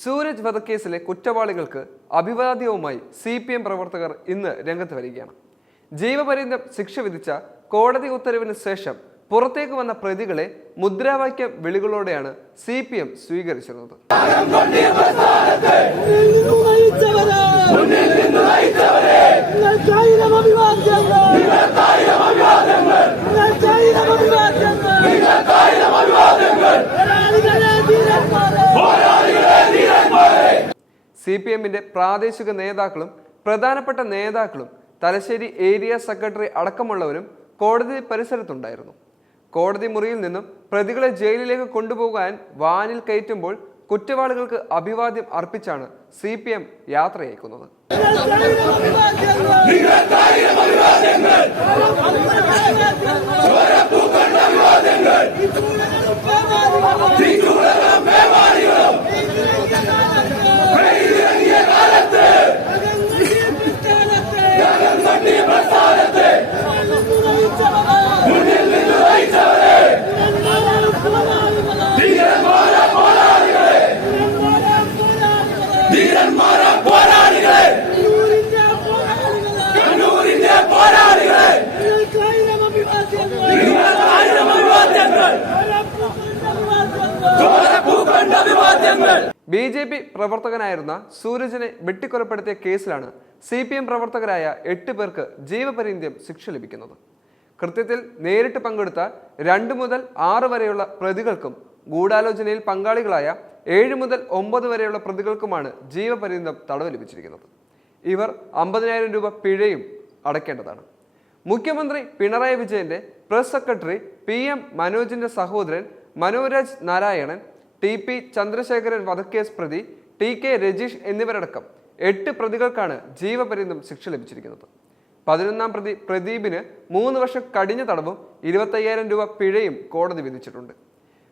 Sooraj വധക്കേസിലെ കുറ്റവാളികൾക്ക് അഭിവാദ്യവുമായി CPM പ്രവർത്തകർ ഇന്ന് രംഗത്ത് വരികയാണ്. ജീവപര്യന്തം ശിക്ഷ വിധിച്ച കോടതി ഉത്തരവിന് ശേഷം പുറത്തേക്ക് വന്ന പ്രതികളെ മുദ്രാവാക്യ വിളികളോടെയാണ് CPM സ്വീകരിച്ചിരുന്നത്. CPMന്റെ പ്രാദേശിക നേതാക്കളും പ്രധാനപ്പെട്ട നേതാക്കളും തലശ്ശേരി ഏരിയ സെക്രട്ടറി അടക്കമുള്ളവരും കോടതി പരിസരത്തുണ്ടായിരുന്നു. കോടതി മുറിയിൽ നിന്നും പ്രതികളെ ജയിലിലേക്ക് കൊണ്ടുപോകാൻ വാനിൽ കയറ്റുമ്പോൾ കുറ്റവാളികൾക്ക് അഭിവാദ്യം അർപ്പിച്ചാണ് CPM യാത്രയയക്കുന്നത്. BJP പ്രവർത്തകനായിരുന്ന സൂരജിനെ വെട്ടിക്കൊലപ്പെടുത്തിയ കേസിലാണ് CPM പ്രവർത്തകരായ 8 പേർക്ക് ജീവപര്യന്തം ശിക്ഷ ലഭിക്കുന്നത്. കൃത്യത്തിൽ നേരിട്ട് പങ്കെടുത്ത 2 മുതൽ 6 വരെയുള്ള പ്രതികൾക്കും ഗൂഢാലോചനയിൽ പങ്കാളികളായ 7 മുതൽ 9 വരെയുള്ള പ്രതികൾക്കുമാണ് ജീവപര്യന്തം തടവ് ലഭിച്ചിരിക്കുന്നത്. ഇവർ 50,000 രൂപ പിഴയും അടയ്ക്കേണ്ടതാണ്. മുഖ്യമന്ത്രി പിണറായി വിജയന്റെ പ്രസ് സെക്രട്ടറി PM മനോജിന്റെ സഹോദരൻ മനോരാജ് നാരായണൻ, TP ചന്ദ്രശേഖരൻ വധക്കേസ് പ്രതി TK രജീഷ് എന്നിവരടക്കം 8 പ്രതികൾക്കാണ് ജീവപര്യന്തം ശിക്ഷ ലഭിച്ചിരിക്കുന്നത്. 11ാം പ്രതി പ്രദീപിന് 3 വർഷം കഠിന തടവും 25,000 രൂപ പിഴയും കോടതി വിധിച്ചിട്ടുണ്ട്.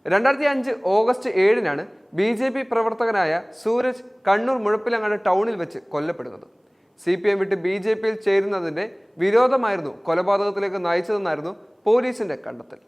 2005 ഓഗസ്റ്റ് 7-നാണ് BJP പ്രവർത്തകനായ സൂരജ് കണ്ണൂർ മുഴപ്പിലങ്ങാട് ടൗണിൽ വെച്ച് കൊല്ലപ്പെടുന്നത്. CPM വിട്ട് BJPയിൽ ചേരുന്നതിന്റെ വിരോധമായിരുന്നു കൊലപാതകത്തിലേക്ക് നയിച്ചതെന്നായിരുന്നു പോലീസിന്റെ കണ്ടെത്തൽ.